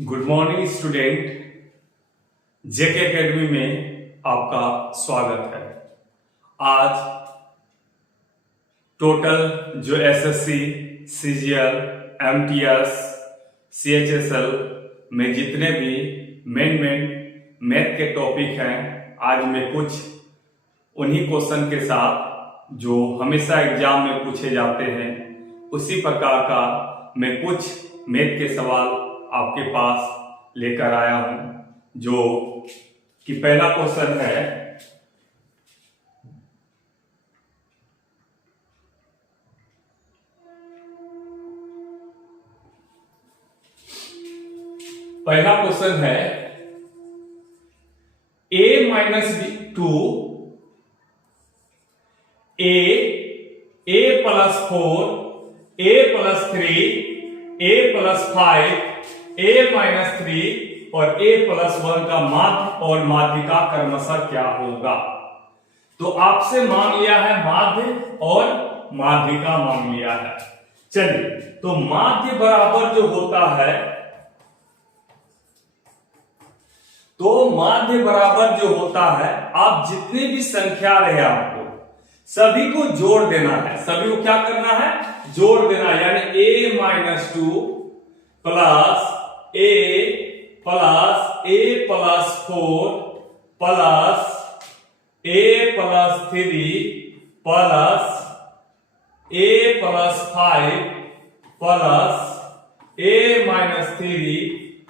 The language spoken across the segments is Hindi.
Good morning student. JK academy में आपका स्वागत है। आज टोटल जो एसएससी, सीजीएल, एमटीएस, सीएचएसएल में जितने भी मेन मैथ के टॉपिक हैं, आज मैं कुछ उन्हीं क्वेश्चन के साथ जो हमेशा एग्जाम में पूछे जाते हैं उसी प्रकार का मैं कुछ मैथ के सवाल आपके पास लेकर आया हूं। जो कि पहला क्वेश्चन है, a minus B two a plus 4 a plus 3 a plus 5 a minus 3 और a प्लस 1 का माध्य और माध्यिका क्रमशः क्या होगा। तो आपसे मांग लिया है माध्य और माध्यिका मांग लिया है। चलिए, तो माध्य बराबर जो होता है, आप जितनी भी संख्या रहे आपको सभी को जोड़ देना है। सभी को क्या करना है? जोड़ देना है। यानी a minus 2 plus a plus 4 plus a plus 3 plus a plus 5 plus a minus 3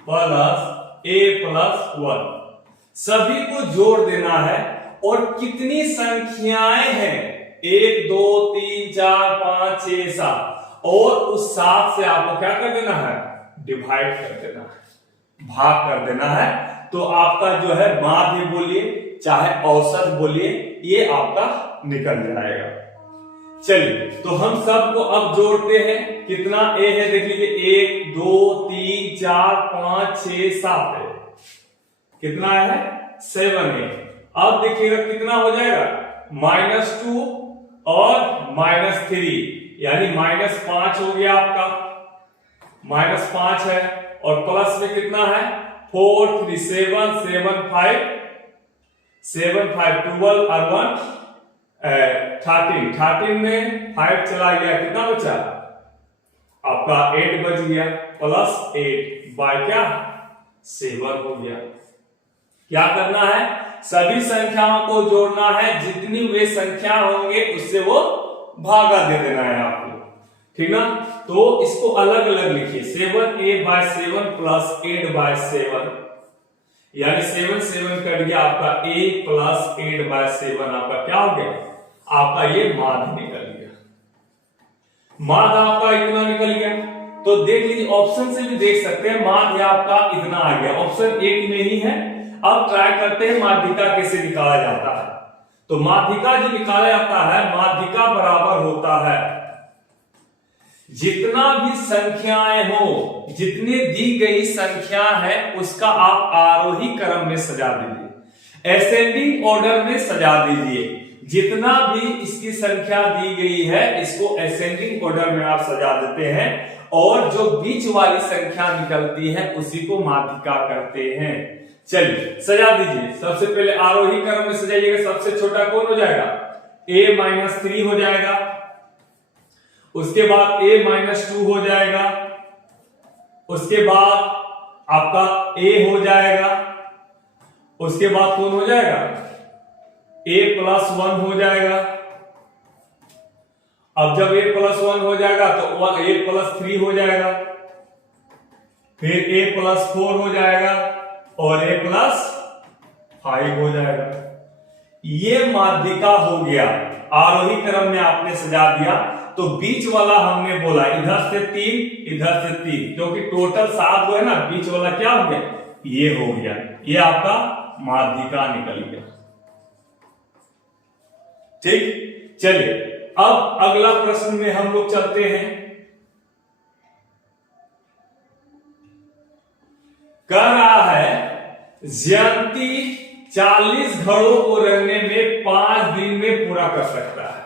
plus a plus 1, सभी को जोड़ देना है। और कितनी संख्याएं हैं? 1 2 3 4 5 6 7, और उस 7 से आपको क्या कर देना है? डिवाइड कर देना है, भाग कर देना है। तो आपका जो है माध्य बोलिए चाहे औसत बोलिए, ये आपका निकल जाएगा। चलिए, तो हम सबको अब जोड़ते हैं। कितना ए है देख लीजिए, 1 2 3 4 5 6 7 है। कितना है? 7 है। अब देखिएगा कितना हो जाएगा, -2 और -3, यानी -5 हो गया आपका। -5 है और प्लस में कितना है? 4 3 7 7 5 7 5 12 और 1 13। 13 में 5 चला गया, कितना बचा आपका? 8 बच गया, प्लस 8 बाय क्या? 7 हो गया। क्या करना है? सभी संख्याओं को जोड़ना है। जितनी वे संख्या होंगे उससे वो भागा दे देना है आपको, ठीक ना। तो इसको अलग अलग लिखिए। 7a बाय 7 प्लस 8 बाय 7, यानी 7 7 कट गया आपका a प्लस 8 बाय 7। आपका क्या हो गया? आपका ये माध्य निकल गया। माध्य आपका इतना निकल गया। तो देख लीजिए, ऑप्शन से भी देख सकते हैं माध्य आपका इतना आ गया। ऑप्शन 1 में ही है। अब ट्राई करते हैं माध्यिका कैसे निकाला जाता है। तो माध्यिका जो निकाला जाता है, माध्यिका बराबर होता है जितना भी संख्याएं हो, जितनी दी गई संख्या है उसका आप आरोही क्रम में सजा दीजिए, असेंडिंग ऑर्डर में सजा दीजिए। जितना भी इसकी संख्या दी गई है इसको असेंडिंग ऑर्डर में आप सजा देते हैं, और जो बीच वाली संख्या निकलती है उसी को माध्यिका कहते हैं। चलिए, सजा दीजिए। सबसे पहले आरोही क्रम में सजाइएगा। सबसे छोटा कौन हो जाएगा? a माइनस 3 हो जाएगा। उसके बाद a माइनस 2 हो जाएगा। उसके बाद आपका a हो जाएगा। उसके बाद कौन हो जाएगा? a प्लस 1 हो जाएगा। अब जब a प्लस 1 हो जाएगा तो a प्लस 3 हो जाएगा, फिर a प्लस 4 हो जाएगा और a प्लस 5 हो जाएगा। ये माध्यिका हो गया। आरोही क्रम में आपने सजा दिया। तो बीच वाला हमने बोला इधर से 3 इधर से 3, क्योंकि टोटल 7 हुए ना, बीच वाला क्या हो गया? ये हो गया। ये आपका माध्यिका निकल गया। ठीक, चलिए अब अगला प्रश्न में हम लोग चलते हैं। कह रहा है जयंती 40 घड़ों को रंगने में 5 दिन में पूरा कर सकता है।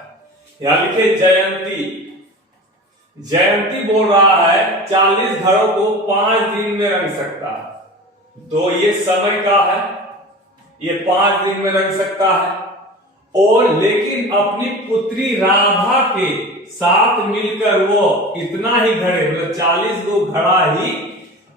यानी कि जयंती जयंती बोल रहा है 40 घरों को 5 दिन में रंग सकता है, तो ये समय का है, ये 5 दिन में रंग सकता है। और लेकिन अपनी पुत्री राधा के साथ मिलकर वो इतना ही घड़े, मतलब 40 गो घड़ा ही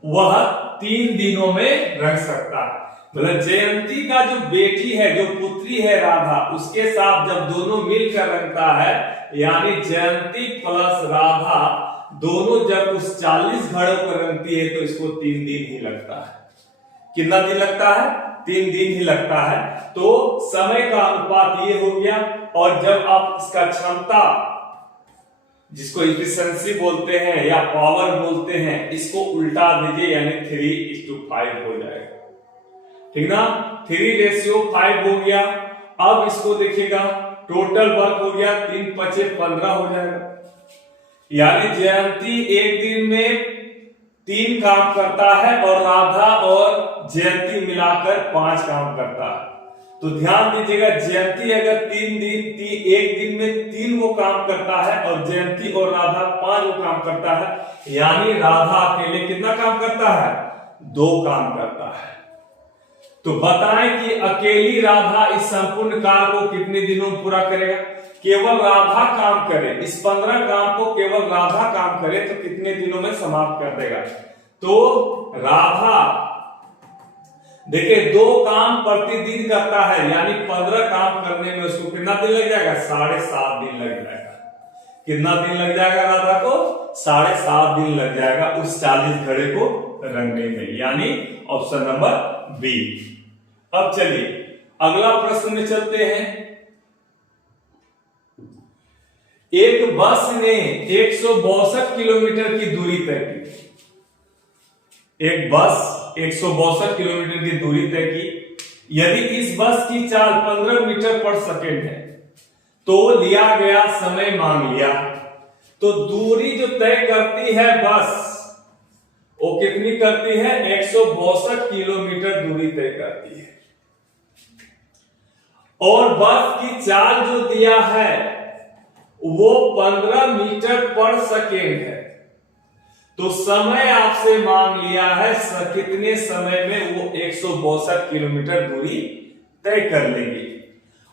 वह 3 दिनों में रंग सकता है। मतलब जयंती का जो बेटी है, जो पुत्री है राधा, उसके साथ जब दोनों मिलकर रंगता है, यानी जयंती प्लस राधा दोनों जब उस 40 घड़ों पर रंगती है तो इसको 3 दिन ही लगता है। कितना दिन लगता है? 3 दिन ही लगता है। तो समय का अनुपात ये हो गया। और जब आप इसका क्षमता, जिसको इफिशिएंसी बोलते हैं या पावर बोलते हैं, इसको उल्टा दीजिए, यानी 3:5 हो जाएगा। ठीक ना? 3:5 हो गया। अब इसको देखिएगा, टोटल वर्क हो गया 3 × 5 = 15 हो जाएगा। यानी जयंती एक दिन में 3 काम करता है और राधा और जयंती मिलाकर 5 काम करता है। तो ध्यान दीजिएगा, जयंती अगर एक दिन में 3 वो काम करता है और जयंती और राधा 5 वो काम करता है, यानी राधा अकेले कितना काम करता है? 2 काम करता है। तो बताएं कि अकेली राधा इस संपूर्ण कार्य को कितने दिनों में पूरा करेगा? केवल राधा काम करे, इस 15 काम को केवल राधा काम करे तो कितने दिनों में समाप्त कर देगा? तो राधा देखिए 2 काम प्रतिदिन करता है, यानी 15 काम करने में उसको कितना दिन लग जाएगा? 7.5 दिन लग जाएगा। कितना दिन लग जाएगा राधा को? 7.5 दिन लग जाएगा उस 40 घड़े को रंगने में, यानी ऑप्शन नंबर बी। अब चलिए अगला प्रश्न में चलते हैं। एक बस ने 162 किलोमीटर की दूरी तय की। एक बस 162 किलोमीटर की दूरी तय की। यदि इस बस की चाल 15 मीटर पर सेकेंड है तो लिया गया समय मांग लिया। तो दूरी जो तय करती है बस, वो कितनी करती है? 162 किलोमीटर दूरी तय करती है। और बस की चाल जो दिया है वो 15 मीटर पर सेकेंड है। तो समय आपसे मांग लिया है कितने समय में वो 162 किलोमीटर दूरी तय कर लेंगे।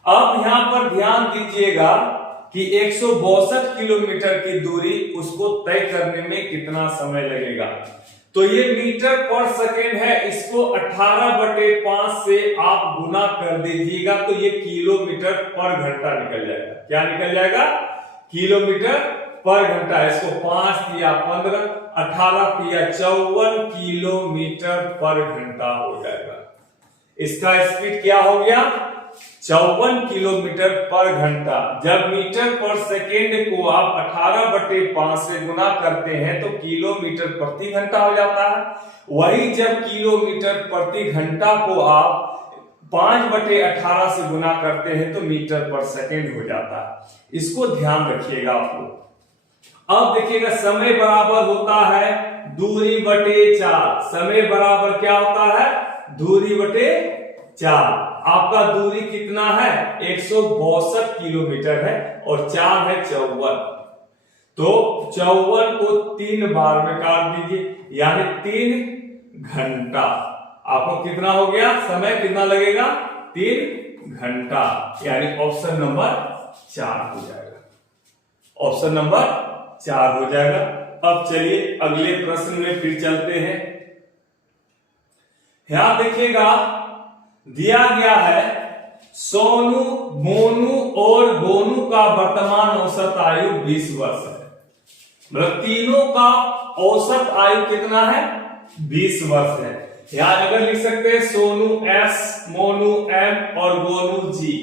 अब यहां पर ध्यान दीजिएगा कि 162 किलोमीटर की दूरी उसको तय करने में कितना समय लगेगा। तो ये मीटर पर सेकेंड है, इसको 18/5 से आप गुना कर दीजिएगा तो ये किलोमीटर पर घंटा निकल जाएगा। क्या निकल जाएगा? किलोमीटर पर घंटा। इसको 5 दिया 15, 18 दिया 54 किलोमीटर पर घंटा हो जाएगा। इसका स्पीड क्या हो गया? 54 किलोमीटर पर घंटा। जब मीटर पर सेकेंड को आप 18/5 से गुना करते हैं तो किलोमीटर प्रति घंटा हो जाता है। वही जब किलोमीटर प्रति घंटा को आप 5/18 से गुना करते हैं तो मीटर पर सेकेंड हो जाता है। इसको ध्यान रखिएगा आप लोग। अब देखिएगा, समय बराबर होता है दूरी बटे चाल। समय बराबर क्या होता है? दूरी बटे चाल। आपका दूरी कितना है? 162 किलोमीटर है और चाल है 54। तो 54 को 3 बार में काट दीजिए, यानी 3 घंटा। आपको कितना हो गया? समय कितना लगेगा? 3 घंटा, यानी ऑप्शन नंबर 4 हो जाएगा। ऑप्शन नंबर 4 हो जाएगा। अब चलिए अगले प्रश्न में फिर चलते हैं। यहां देखिएगा, दिया गया है सोनू, मोनू और गोनू का वर्तमान औसत आयु 20 वर्ष है। मतलब तीनों का औसत आयु कितना है? 20 वर्ष है। यहां अगर लिख सकते हैं सोनू S, मोनू M और गोनू G।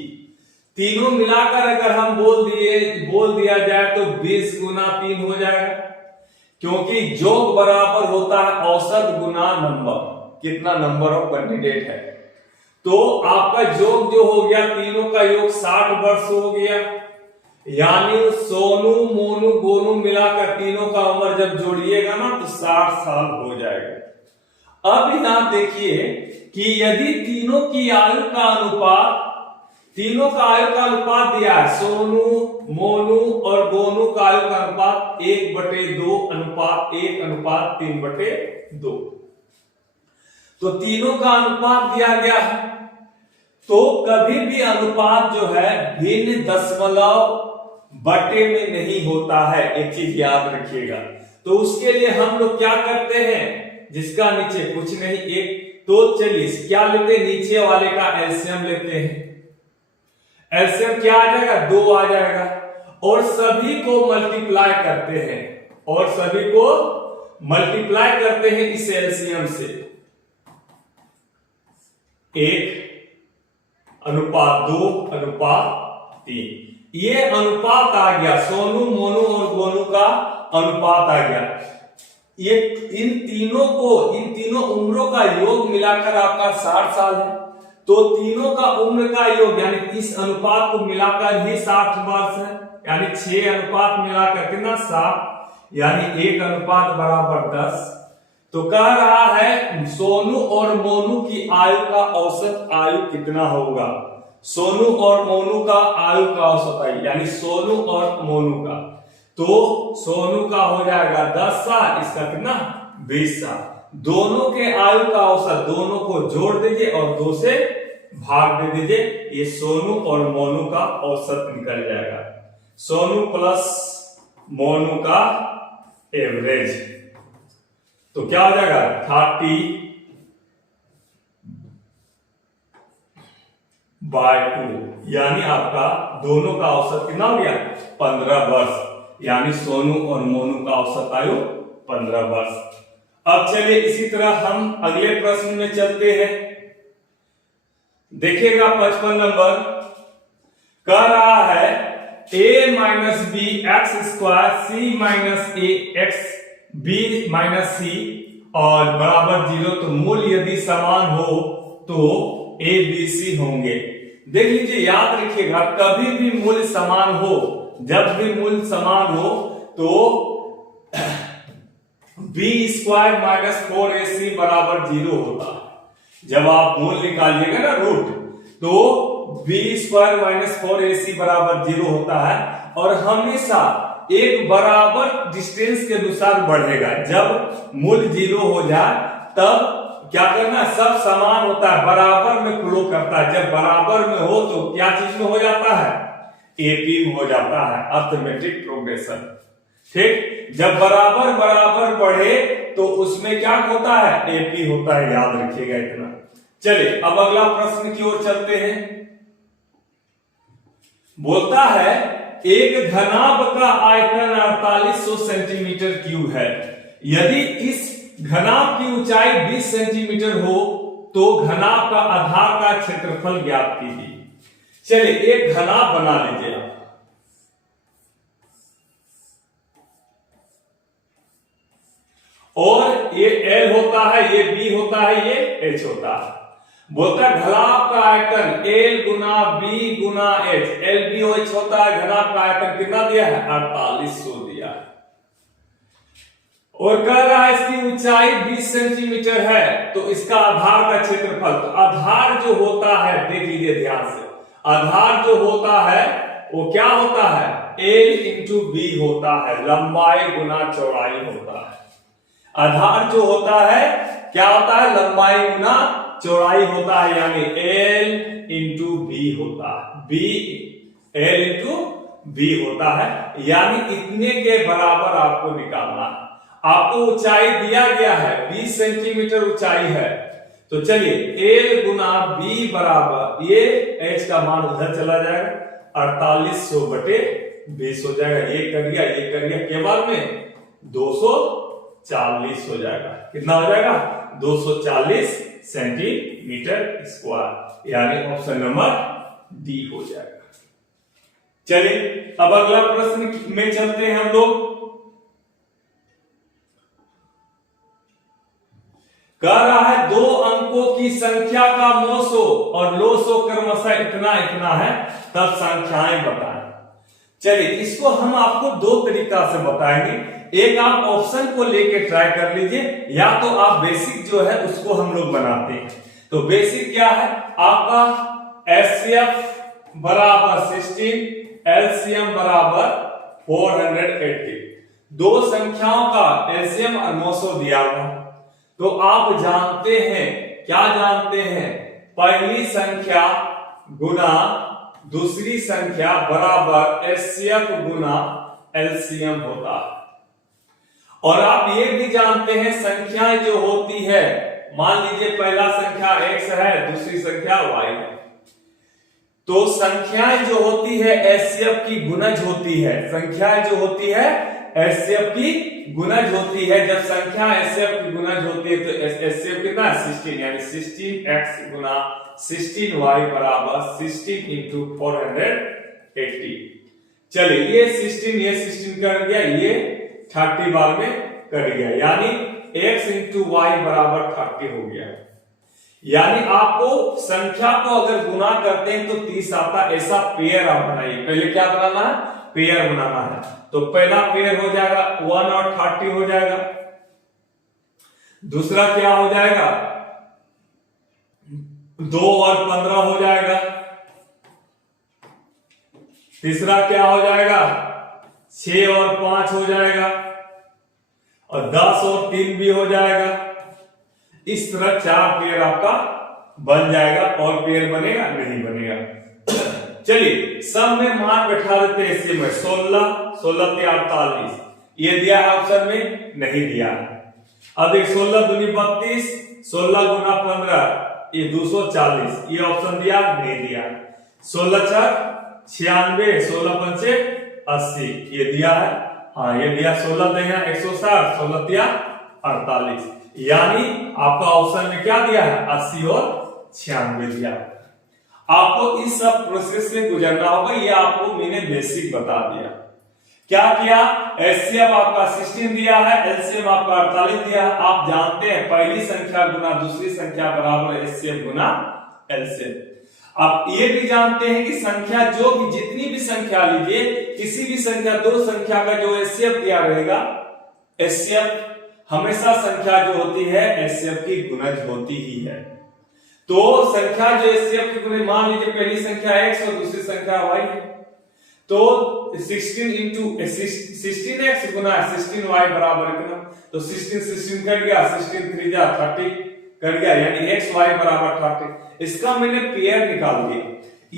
तीनों मिलाकर अगर हम बोल दिया जाए तो 20 गुना 3 हो जाएगा, क्योंकि योग बराबर होता है औसत गुना नंबर। कितना नंबर ऑफ कैंडिडेट है, तो आपका योग जो हो गया, तीनों का योग 60 वर्ष हो गया। यानी सोनू, मोनू, गोनू मिलाकर तीनों का उम्र जब जोड़िएगा ना तो 60 साल हो जाएगा। अब यहां देखिए कि यदि तीनों की आयु का अनुपात, तीनों का आयु का अनुपात दिया है, सोनू, मोनू और गोनू का आयु का अनुपात 1/2 अनुपात 1 अनुपात 3/2। तो तीनों का अनुपात दिया गया है। तो कभी भी अनुपात जो है भिन्न दशमलव बटे में नहीं होता है, एक चीज याद रखिएगा। तो उसके लिए हम लोग क्या करते हैं, जिसका नीचे कुछ नहीं एक, तो चलिए क्या लेते हैं, नीचे वाले का एलसीएम लेते हैं। एलसीएम क्या आ जाएगा, 2 आ जाएगा। और सभी को मल्टीप्लाई करते हैं, और सभी को मल्टीप्लाई करते हैं इस एलसीएम से। 1 अनुपात 2 अनुपात 3, ये अनुपात आ गया। सोनू मोनू और गोनू का अनुपात आ गया। ये इन तीनों उम्रों का योग मिलाकर आपका 60 साल है। तो तीनों का उम्र का योग यानी इस अनुपात को मिलाकर ही 60 वर्ष है। यानी 6 अनुपात मिलाकर कितना 7, यानी 1 अनुपात बराबर 10। तो कह रहा है सोनू और मोनू की आयु का औसत आयु कितना होगा। सोनू और मोनू का आयु का औसत आयु, यानी सोनू और मोनू का, तो सोनू का हो जाएगा 10 साल, इसका कितना 20 साल। दोनों के आयु का औसत, दोनों को जोड़ दीजिए और 2 से भाग दे दीजिए, ये सोनू और मोनू का औसत निकल जाएगा। सोनू प्लस मोनू का एवरेज, तो क्या हो जाएगा 30/2, यानी आपका दोनों का औसत कितना हो गया 15 वर्ष, यानी सोनू और मोनू का औसत आयु 15 वर्ष। अब चलिए इसी तरह हम अगले प्रश्न में चलते हैं। देखिएगा 55 नंबर कह रहा है a minus B X square C minus A X B minus C और बराबर 0, तो मूल यदि समान हो तो ए बी सी होंगे। देख लीजिए, याद रखिएगा, कभी भी मूल्य समान हो, जब भी मूल्य समान हो तो बी स्क्वायर माइनस 4ac बराबर 0 होता है। जब आप मूल्य निकालिएगा ना रूट, तो बी स्क्वायर माइनस 4ac बराबर 0 होता है और हमेशा एक बराबर डिस्टेंस के अनुसार बढ़ेगा। जब मूल्य 0 हो जाए तब क्या करना, सब समान होता है, बराबर में फ्लो करता है। जब बराबर में हो तो क्या चीज में हो जाता है, एपी में हो जाता है, अर्थमेटिक प्रोग्रेशन। ठीक, जब बराबर बराबर बढ़े तो उसमें क्या होता है, एपी होता है, याद रखिएगा इतना। चलिए अब अगला प्रश्न की ओर चलते हैं। बोलता है एक घनाभ का आयतन 4800 सेंटीमीटर क्यूब है। यदि इस घनाभ की ऊंचाई 20 सेंटीमीटर हो तो घनाभ का आधार का क्षेत्रफल ज्ञात कीजिए। चलिए एक घनाभ बना लीजिए आप। और ये L होता है, ये B होता है, ये H होता है। बोलता है घनाभ का आयतन L गुना B गुना H, LBOH होता है। घनाभ का आयतन कितना दिया है, 4800 दिया है। और कह रहा है इसकी ऊंचाई 20 सेंटीमीटर है, तो इसका आधार का क्षेत्रफल, तो आधार जो होता है, देख लीजिए ध्यान से, आधार जो होता है वो क्या होता है, L इंटू B होता है, लंबाई गुना चौड़ाई होता है। आधार जो होता है क्या होता है, लंबाई गुना चौड़ाई होता है, यानी L इंटू B होता है, L इंटू B होता है, यानी इतने के बराबर आपको निकालना है। आपको ऊंचाई दिया गया है 20 सेंटीमीटर ऊंचाई है, तो चलिए L गुना B बराबर, ये H का मान उधर चला जाएगा, 4800 बटे 20 हो जाएगा। ये कर गया केवल में 240 हो जाएगा। कितना हो जाएगा, 240 सेंटीमीटर स्क्वायर, यानी ऑप्शन नंबर डी हो जाएगा। चलिए अब अगला प्रश्न में चलते हैं हम लोग। कह रहा है 2 अंकों की संख्या का मोसो और लोसो क्रमशः इतना इतना है, तब संख्याएं बताएं। चलिए इसको हम आपको 2 तरीका से बताएंगे। एक आप ऑप्शन को लेके ट्राई कर लीजिए, या तो आप बेसिक जो है उसको हम लोग बनाते हैं। तो बेसिक क्या है आपका, HCF बराबर 16, LCM बराबर 480। दो संख्याओं का एलसीएम और 900 दिया हुआ, तो आप जानते हैं, क्या जानते हैं, पहली संख्या गुना दूसरी संख्या बराबर एचसीएफ गुना एलसीएम होता है। और आप ये भी जानते हैं संख्याएं जो होती है, मान लीजिए पहला संख्या x है, दूसरी संख्या y है, तो संख्याएं जो होती है एचसीएफ की गुणज होती है, संख्याएं जो होती है एचसीएफ की गुणज होती है। जब संख्या एचसीएफ की गुणज होती है तो एचसीएफ कितना है 16, यानी 16x गुना 16y बराबर 16 इंटू 480। चलिए ये 16 कर दिया, ये 30 बार में कट गया, यानी x इंटू वाई बराबर 30 हो गया। यानी आपको संख्या को अगर गुना करते हैं तो 30 आता, ऐसा पेयर आप बनाइए। पहले क्या बनाना है, पेयर बनाना है। तो पहला पेयर हो जाएगा 1 और 30 हो जाएगा, दूसरा क्या हो जाएगा 2 और 15 हो जाएगा, तीसरा क्या हो जाएगा 6 और 5 हो जाएगा, और 10 और 3 भी हो जाएगा। इस तरह 4 पेयर आपका बन जाएगा। और पेयर बनेगा नहीं बनेगा। चलिए सब में मान बैठा देते हैं इसी में 16 16 48, ये दिया है ऑप्शन में, नहीं दिया है। अब देख 16 दूनी 32, 16 गुना 15 ये 240, ये ऑप्शन दिया नहीं दिया। 16 4 96, 16 पंचे 80 ये दिया है, हाँ ये दिया। 16 देगा 160, 16 दिया 48, यानी आपका ऑप्शन में क्या दिया है 80 और 96 दिया। आपको इस सब प्रोसेस से गुजरना होगा, ये आपको मैंने बेसिक बता दिया। क्या किया, एचसीएफ आपका 16 दिया है, एलसीएम आपका 48 दिया है। आप जानते हैं पहली संख्या गुना दूसरी संख्या बराबर एचसीएफ गुना एलसीएम। आप ये भी जानते हैं कि संख्या जो भी जितनी भी संख्या लीजिए, किसी भी संख्या दो संख्या का जो एचसीएफ दिया रहेगा, एचसीएफ हमेशा संख्या जो होती है एचसीएफ की गुणज होती ही है। तो संख्या जो एचसीएफ की गुणज, मान लीजिए पहली संख्या x और दूसरी संख्या y है, तो 16 इंटू 16x गुना 16y बराबर कितना, तो 16 कट गया, 16 3 जा 30 कट गया, यानी x y बराबर 30। इसका मैंने पेयर निकाल दिया।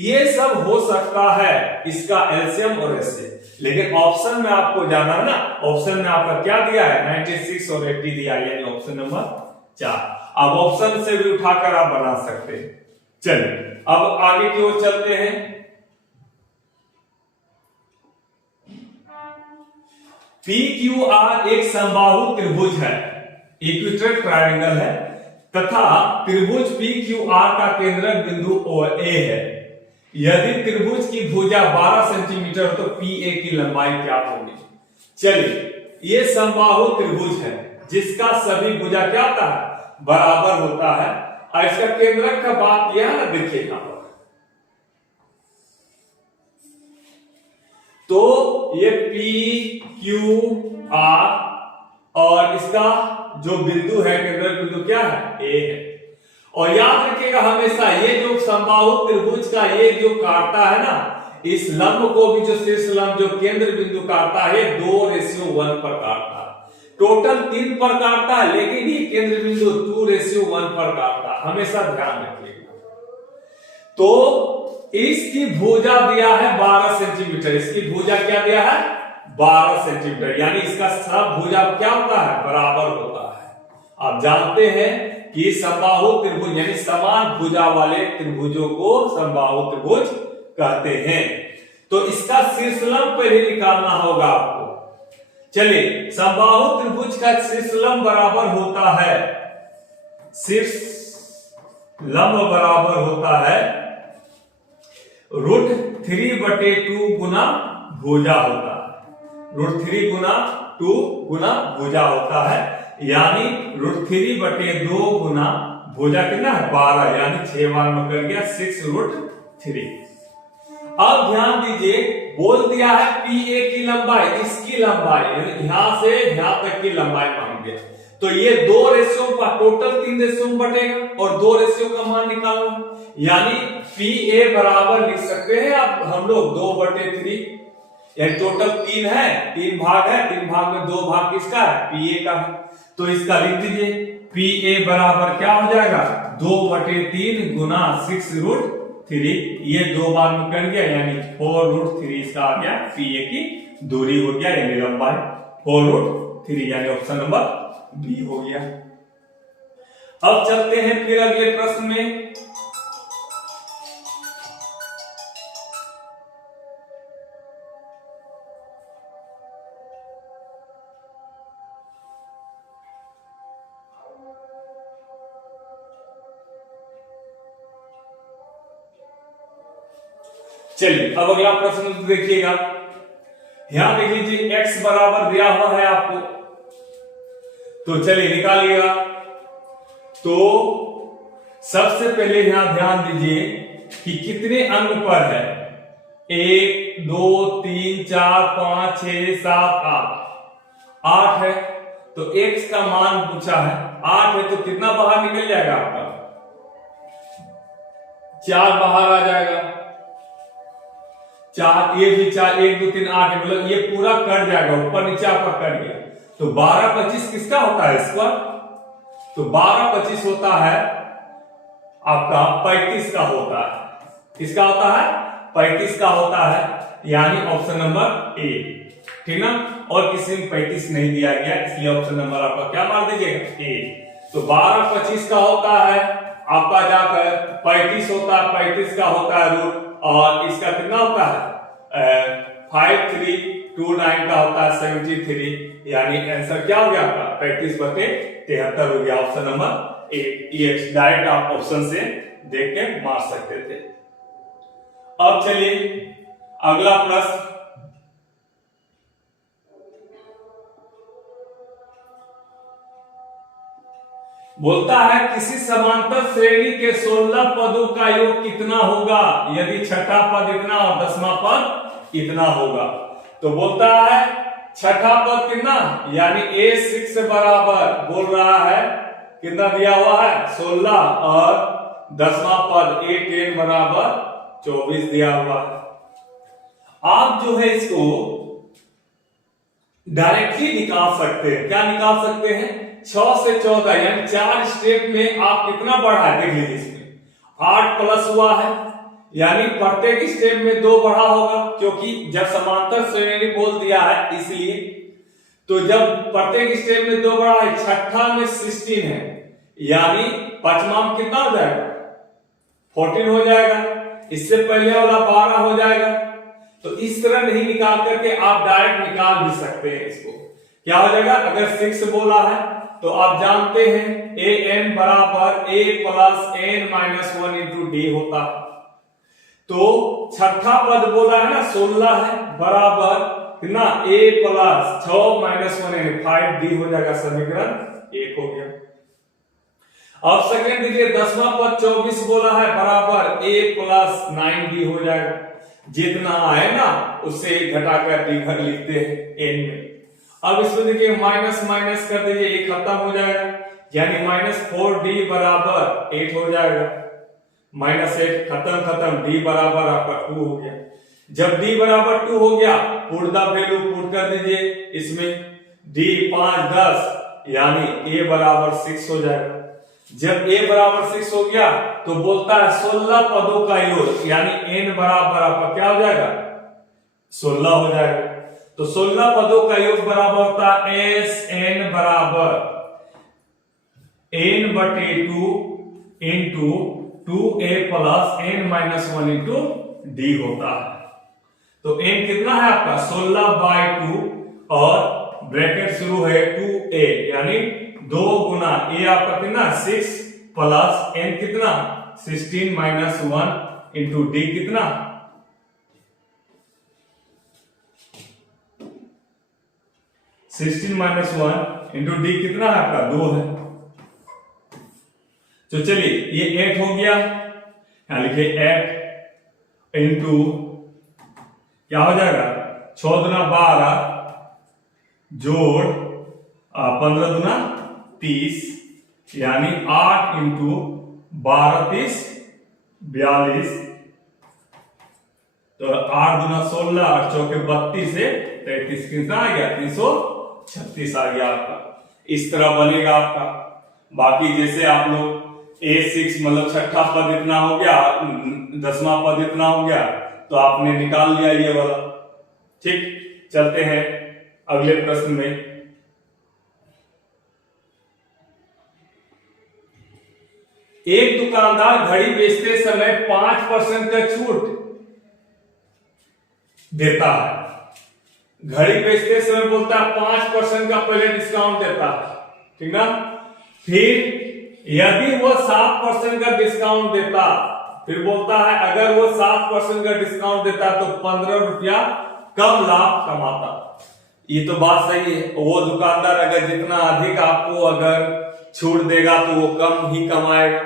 ये सब हो सकता है इसका एलसीएम और एचसीएफ, लेकिन ऑप्शन में आपको जाना है ना, ऑप्शन में आपका क्या दिया है 96 और 80 दिया, यानी ऑप्शन नंबर 4। अब ऑप्शन से भी उठाकर आप बना सकते हैं। चलिए अब आगे की ओर चलते हैं। PQR एक समबाहु त्रिभुज है, इक्विलेटरल ट्रायंगल है, तथा त्रिभुज PQR का केंद्रक बिंदु OA है। यदि त्रिभुज की भुजा 12 सेंटीमीटर तो PA की लंबाई क्या होगी। चलिए ये समबाहु त्रिभुज है जिसका सभी भुजा क्या होता है बराबर होता है, और इसका केंद्रक का बात किया है ना, देखिए यहां पर, तो ये PQR और इसका जो बिंदु है केंद्रक बिंदु क्या है A है। और याद रखिएगा हमेशा ये जो समबाहु त्रिभुज का ये जो काटता है ना, इस लंब को भी जो शीर्ष लंब जो केंद्र बिंदु काटता है 2:1 पर काटता है। टोटल 3 पर काटता है, लेकिन ये केंद्र बिंदु 2:1 पर काटता है, हमेशा ध्यान रखिएगा। तो इसकी भुजा दिया है 12 सेंटीमीटर, इसकी भुजा क्या दिया है 12 सेंटीमीटर, यानी इसका सब भुजा क्या होता है बराबर होता है। आप जानते हैं कि समबाहु त्रिभुज यानी समान भुजा वाले त्रिभुजों को समबाहु त्रिभुज कहते हैं। तो इसका शीर्षलंब पहले निकालना होगा आपको। चलिए समबाहु त्रिभुज का शीर्षलंब बराबर होता है, शीर्षलंब बराबर होता है √3/2 गुना भुजा होता है, √3 गुना 2 गुना भुजा होता है, यानी √3/2 गुना भुजा कितना है 12, यानी 6 बार में कर गया 6√3। अब ध्यान दीजिए बोल दिया है PA की लंबाई, इसकी लंबाई यहां से यहां तक की लंबाई मांग दिया, तो ये 2 रेशियो का टोटल 3 रेशियो में बटेगा और 2 रेशियो का मान निकालना, यानी PA बराबर लिख सकते हैं आप हम लोग 2/3, यानी टोटल 3 है, 3 भाग है, 3 भाग में 2 भाग किसका है, PA का है। तो इसका लिख दीजिए PA बराबर क्या हो जाएगा 2/3 गुना 6√3, ये 2 बार में कट गया यानी 4√3 इसका आ गया PA की दूरी हो गया यानी लंबाई 4√3 यानी ऑप्शन नंबर बी हो गया। अब चलते हैं फिर अगले प्रश्न में। चलिए अब अगला प्रश्न देखिएगा, यहां देख लीजिए x बराबर दिया हुआ है आपको, तो चलिए निकालिएगा। तो सबसे पहले यहां ध्यान दीजिए कि कितने अंक पर है, 1 2 3 4 5 6 7 8 है। तो x का मान पूछा है 8 है, तो कितना बाहर निकल जाएगा आपका 4 बाहर आ जाएगा, 4 ये भी 4 1 2 3 8 मतलब ये पूरा कट जाएगा, ऊपर नीचे आपका कट गया। तो 12 25 किसका होता है इसका, तो 12 25 होता है आपका 35 का होता है, किसका होता है 35 का होता है, यानी ऑप्शन नंबर ए, ठीक ना। और किसी में 35 नहीं दिया गया इसलिए ऑप्शन नंबर आपका क्या मार दीजिएगा ए। तो 12 25 का होता है आपका जाकर 35 होता है, 35 का होता है रूट, और इसका कितना होता है 5329 का होता है 73, यानी आंसर क्या हो गया आपका 35/73 हो गया, ऑप्शन नंबर ए। डायरेक्ट आप ऑप्शन से देख के मार सकते थे। अब चलिए अगला प्रश्न, बोलता है किसी समांतर श्रेणी के 16 पदों का योग कितना होगा यदि छठा पद इतना और 10वां पद इतना होगा। तो बोलता है छठा पद कितना, यानी A6 बराबर बोल रहा है कितना दिया हुआ है 16 और 10वां पद A10 बराबर 24 दिया हुआ है। आप जो है इसको डायरेक्टली निकाल सकते हैं, क्या निकाल सकते हैं 6 से 14 यानी 4 स्टेप में आप कितना बढ़ा है देख लीजिए, इसमें 8 प्लस हुआ है, यानी प्रत्येक स्टेप में 2 बढ़ा होगा, क्योंकि जब समांतर श्रेणी बोल दिया है इसलिए। तो जब प्रत्येक स्टेप में 2 बढ़ा है, छठा में 16 है, यानी पांचवा में कितना हो जाएगा 14 हो जाएगा, इससे पहले वाला 12 हो जाएगा। तो इस तरह नहीं निकाल करके आप डायरेक्ट निकाल भी सकते हैं इसको, क्या हो जाएगा अगर 6 बोला है तो आप जानते हैं an बराबर a plus n minus 1 into D होता है। तो छठा पद बोला है ना 16 है बराबर कितना a प्लस 6 माइनस 1 यानी 5d हो जाएगा, समीकरण 1 हो गया। अब सेकंड दीजिए 10वां पद 24 बोला है बराबर a प्लस 9d हो जाएगा, जितना आए ना उससे घटाकर डी घर लिखते हैं n में। अब इसमें देखिए माइनस माइनस कर दीजिए, ये खत्म हो जाएगा, यानी -4d बराबर 8 हो जाएगा, -8 खत्म d बराबर आपका 2 हो गया। जब d बराबर 2 हो गया पुट द वैल्यू पुट कर दीजिए इसमें, d 5 10 यानी a बराबर 6 हो जाएगा। जब a बराबर 6 हो गया तो बोलता है 16 पदों का योग, यानी n बराबर आपका क्या हो जाएगा 16 हो जाएगा। तो 16 पदों का योग बराबर होता है Sn बराबर n/2 into 2a plus n minus 1 into D होता है। तो n कितना है आपका 16/2 और ब्रैकेट शुरू है 2a, यानी 2 गुना a आपका कितना 6 प्लस n कितना 16 माइनस 1 इंटू डी कितना 16 माइनस 1 इंटू डी कितना है आपका 2 है। तो चलिए ये 8 हो गया, यहां लिखिए 8 इंटू क्या हो जाएगा 6 दुना 12 जोड़ 15 दुना 30, यानी 8 इंटू 12 30 42 तो 8 दूना 16 और चौके 32 से 33 कितना आ गया, 336 आ गया आपका। इस तरह बनेगा आपका। बाकी जैसे आप लोग A6 मतलब छठा पद इतना हो गया, 10वां पद इतना हो गया, तो आपने निकाल लिया ये वाला। ठीक, चलते हैं अगले प्रश्न में। एक दुकानदार घड़ी बेचते समय 5% का छूट देता है। घड़ी बेचते समय बोलता है 5% का पहले डिस्काउंट देता है, ठीक ना। फिर यदि वो 7% का डिस्काउंट देता, फिर बोलता है अगर वो 7% का डिस्काउंट देता तो 15 रुपया कम लाभ कमाता। ये तो बात सही है। वो दुकानदार अगर जितना अधिक आपको अगर छूट देगा तो वो कम ही कमाएगा।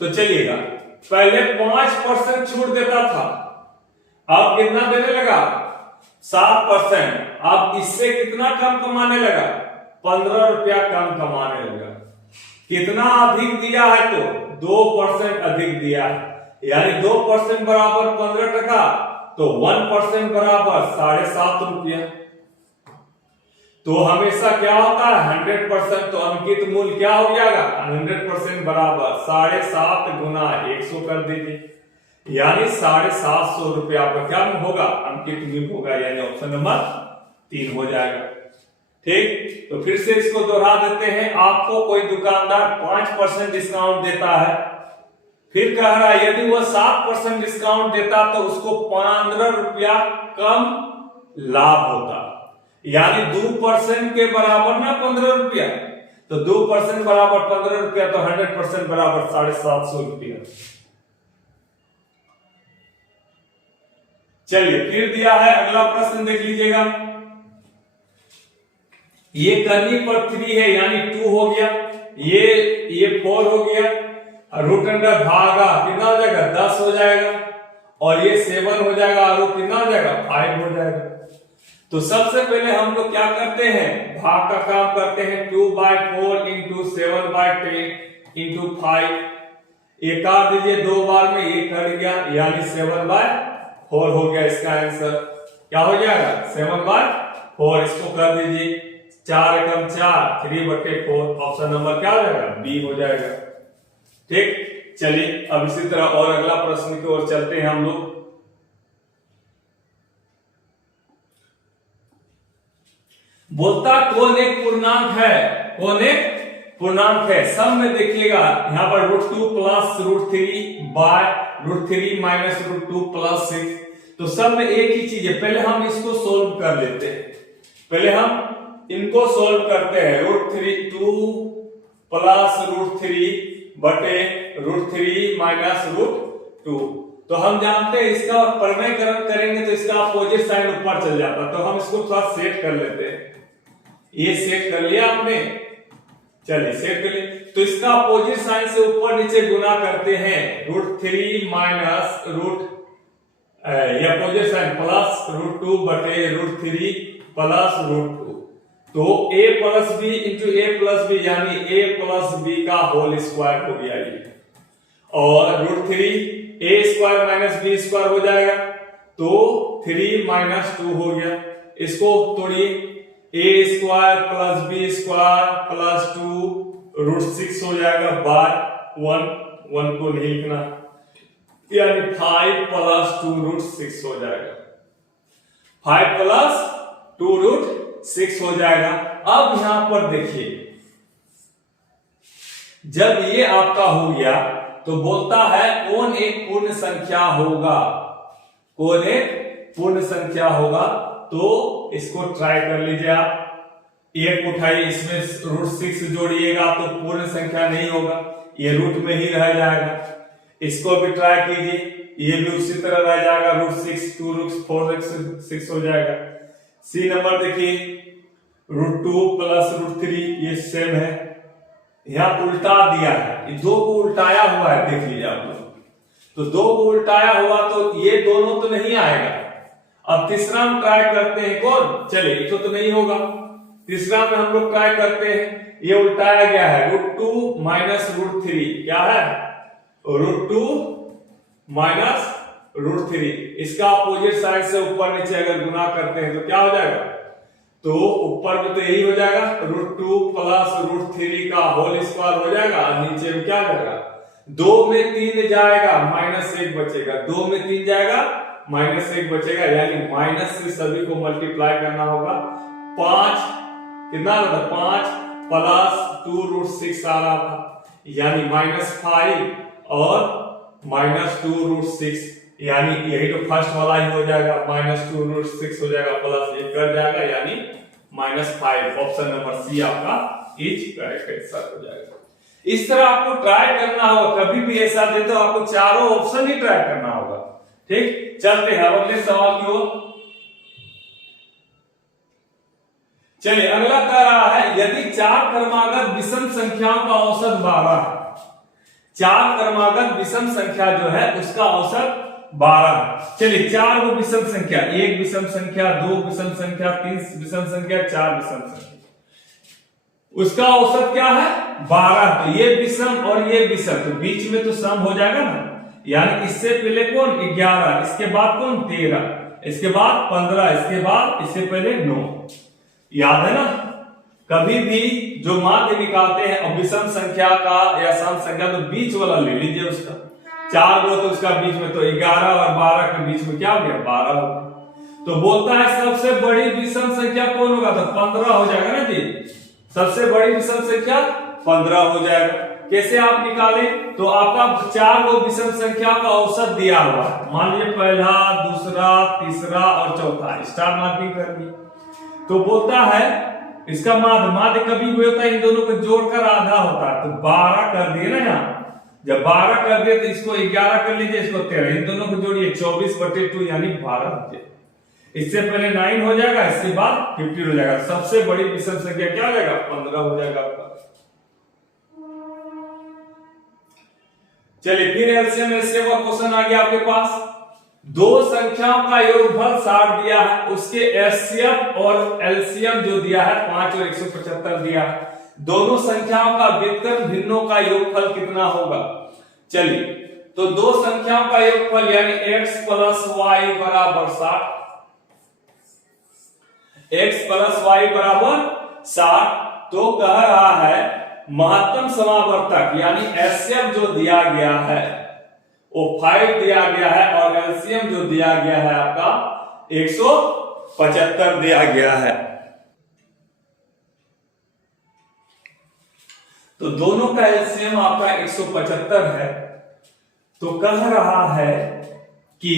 तो चलिएगा, पहले 5% छूट देता था, अब कितना देने लगा, 7%। अब इससे कितना कम कमाने लगा, 15 रुपया कम कमाने लगा। कितना अधिक दिया है, तो 2% अधिक दिया है, यानी 2% बराबर 15 टका, तो 1% बराबर 7.5 रुपया। तो हमेशा क्या होता है 100%, तो अंकित मूल्य क्या हो जाएगा 100% बराबर 7.5 गुना 100 कर दीजिए, यानी 750 रुपया आपका क्या होगा, अंकित मूल्य होगा, यानी ऑप्शन नंबर 3 हो जाएगा। ठीक, तो फिर से इसको दोहरा देते हैं। आपको कोई दुकानदार 5% डिस्काउंट देता है, फिर कह रहा है यदि वो 7% डिस्काउंट देता तो उसको 15 रुपया कम लाभ होता, यानी 2% के बराबर ना 15 रुपया, तो 2% बराबर 15 रुपया, तो 100% बराबर 750 रुपया। चलिए फिर दिया है अगला प्रश्न, देख लीजिएगा। ये करनी पर 3 है, यानी 2 हो गया, ये 4 हो गया, रूट अंडर भागा कितना हो जाएगा 10 हो जाएगा, और ये 7 हो जाएगा, और कितना हो जाएगा 5 हो जाएगा। तो सबसे पहले हम लोग क्या करते हैं, भाग का काम करते हैं। 2/4 इंटू 7/10 इंटू 5, एक काट दीजिए 2 बार में, ये कट गया, यानी 7/4 हो गया। इसका आंसर क्या हो जाएगा 7/4। इसको कर दीजिए 4 एकम 4, 3/4, ऑप्शन नंबर क्या हो जाएगा बी हो जाएगा। ठीक, चलिए अब इसी तरह और अगला प्रश्न की ओर चलते हैं हम लोग। बोलता कौन एक पूर्णांक है, कौन एक पूर्णांक है। सब में देखिएगा यहां पर √2 प्लस √3 बाय √3 माइनस √2 प्लस 6, तो सब में एक ही चीज है। पहले हम इसको सोल्व कर लेते हैं, पहले हम इनको सोल्व करते हैं। √2 प्लस √3 बटे √3 माइनस √2, तो हम जानते हैं इसका प्रमेयकरण करेंगे तो इसका अपोजिट साइन ऊपर चल जाता, तो हम इसको थोड़ा सेट कर लेते हैं। ये सेट कर लिया आपने, चलिए सेट कर लिए। तो इसका अपोजिट साइन से ऊपर नीचे गुना करते हैं, √3 माइनस ये अपोजिट साइन प्लस √2 बटे √3 प्लस √2, तो a plus B into A plus B, यानी a प्लस बी का होल स्क्वायर हो गया ये, और √3 a square minus B square हो जाएगा, तो 3 माइनस 2 हो गया। इसको तोड़िए, a square plus B square plus 2 √6 हो जाएगा, बार 1 को नहीं लिखना, यानी 5 प्लस 2 √6 हो जाएगा, 5 प्लस 2 √6 हो जाएगा। अब यहां पर देखिए, जब ये आपका हो गया तो बोलता है कौन एक पूर्ण संख्या होगा, कौन एक पूर्ण संख्या होगा। तो इसको ट्राई कर लीजिए आप, एक उठाइए, इसमें √6 जोड़िएगा तो पूर्ण संख्या नहीं होगा, ये रूट में ही रह जाएगा। इसको भी ट्राई कीजिए, ये भी उसी तरह रह जाएगा, √6 2 √4 6 हो जाएगा। सी नंबर देखिए, √2 प्लस √3, ये सेम है, यहां उल्टा दिया है, ये 2 को उल्टाया हुआ है, देख लीजिए आप लोग। तो 2 को उल्टाया हुआ तो ये दोनों तो नहीं आएगा। अब तीसरा हम ट्राई करते हैं, कौन, चलिए तो नहीं होगा। तीसरा में हम लोग ट्राई करते हैं, ये उल्टाया गया है, √2 माइनस √3, क्या है √2 माइनस √3। इसका अपोजिट साइड से ऊपर नीचे अगर गुना करते हैं तो क्या हो जाएगा, तो ऊपर में तो यही हो जाएगा √2 प्लस √3 का होल स्क्वायर हो जाएगा, और नीचे में क्या जाएगा, 2 में 3 जाएगा -1 बचेगा, 2 में 3 जाएगा -1 बचेगा, यानी माइनस से सभी को मल्टीप्लाई करना होगा। 5 कितना होता, 5 प्लस 2√6 आ रहा था, यानी -5 और -2√6, यानी यही तो फर्स्ट वाला ही हो जाएगा, -2√6 हो जाएगा, प्लस ये कर जाएगा, यानी -5। ऑप्शन नंबर सी आपका इज करेक्ट आंसर हो जाएगा। इस तरह आपको ट्राई करना होगा, कभी भी ऐसा दे तो आपको चारों ऑप्शन ही ट्राई करना होगा। ठीक, चलते हैं अगले सवाल की ओर। चलिए अगला कह रहा है, यदि 4 क्रमागत विषम संख्याओं का औसत 12 है, 4 क्रमागत विषम संख्या जो है उसका औसत 12 है। चलिए 4 वो विषम संख्या, 1 विषम संख्या, 2 विषम संख्या, 3 विषम संख्या, 4 विषम संख्या, उसका औसत क्या है 12। तो ये विषम और ये विषम, तो बीच में तो सम हो जाएगा ना, यानी इससे पहले कौन 11, इसके बाद कौन 13, इसके बाद 15, इसके बाद इससे पहले 9। याद है ना, कभी भी जो माध्य निकालते हैं और विषम संख्या का या सम संख्या, तो बीच वाला ले लीजिए उसका, 4 हो तो उसका बीच में तो 11 और 12 के बीच में क्या हो गया 12 हो गया। तो बोलता है सबसे बड़ी विषम संख्या कौन होगा, तो 15 हो जाएगा ना जी, सबसे बड़ी विषम संख्या 15 हो जाएगा। कैसे आप निकाले, तो आपका 4 गो विषम संख्या का औसत दिया हुआ है, मान लीजिए पहला, दूसरा, तीसरा और चौथा, स्टार मार्किंग कर दी। तो बोलता है इसका माध्य कभी भी होता है इन दोनों को जोड़कर आधा होता है, तो 12 कर दिए ना यहाँ, जब 12 कर दिए तो इसको 11 कर लीजिए, इसको 13, इन दोनों को जोड़िए 24/2 यानी 12 हो जाए। इससे पहले 9 हो जाएगा, इसके बाद 15 हो जाएगा, सबसे बड़ी विषम संख्या क्या हो जाएगा 15 हो जाएगा आपका। चलिए फिर एलसीएम एलसीएम का क्वेश्चन आ गया आपके पास। दो संख्याओं का योगफल 60 दिया है, उसके एचसीएफ और एलसीएम जो दिया है 5 और 175 दिया है, दोनों संख्याओं का व्युत्क्रम भिन्नों का योगफल कितना होगा। चलिए तो दो संख्याओं का योगफल यानी x प्लस वाई बराबर 60, x प्लस वाई बराबर 60। तो कह रहा है महत्तम समावर्तक यानी एचसीएफ जो दिया गया है वो 5 दिया गया है, और एलसीएम जो दिया गया है आपका 175 दिया गया है। तो दोनों का एलसीएम आपका 175 है। तो कह रहा है कि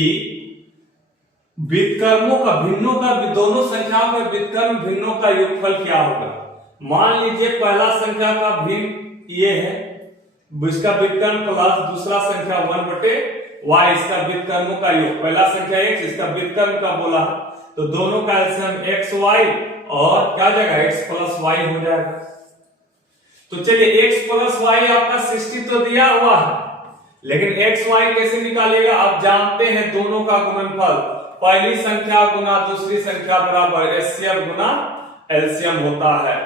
व्युत्क्रमों का भिन्नों का, दोनों संख्याओं का व्युत्क्रम भिन्नों का योगफल क्या होगा। मान लीजिए पहला संख्या का भिन्न ये है, इसका व्युत्क्रम प्लस दूसरा संख्या 1/y, इसका व्युत्क्रमों का योग, पहला संख्या x, इसका व्युत्क्रम का बोला है, तो दोनों का एलसीएम xy और क्या जाएगा x प्लस y हो जाएगा। तो चलिए x प्लस y आपका 60 तो दिया हुआ है, लेकिन xy कैसे निकालेगा। आप जानते हैं दोनों का गुणनफल पहली संख्या गुना दूसरी संख्या बराबर एचसीएफ गुना एलसीएम होता है।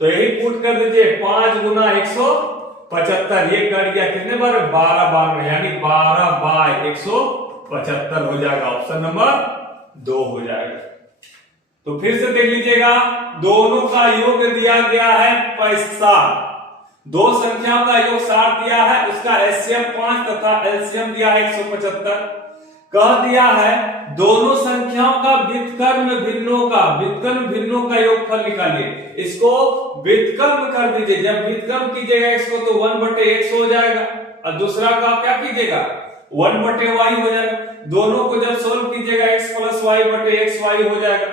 तो यही पुट कर दीजिए 5 गुना 175, ये कट गया कितने बार 12 बार में, यानी 12/175 हो जाएगा, ऑप्शन नंबर 2 हो जाएगा। तो फिर से देख लीजिएगा, दोनों का योग दिया गया है 65, दो संख्याओं का योग 60 दिया है, उसका एचसीएफ 5 तथा एलसीएम दिया है 175। कह दिया है दोनों संख्याओं का व्युत्क्रम भिन्नों का योगफल निकालिए। इसको व्युत्क्रम कर दीजिए, जब व्युत्क्रम कीजिएगा इसको तो 1/x हो जाएगा, और दूसरा का क्या कीजिएगा 1/y हो जाएगा। दोनों को जब सोल्व कीजिएगा x प्लस वाई बटे xy हो जाएगा।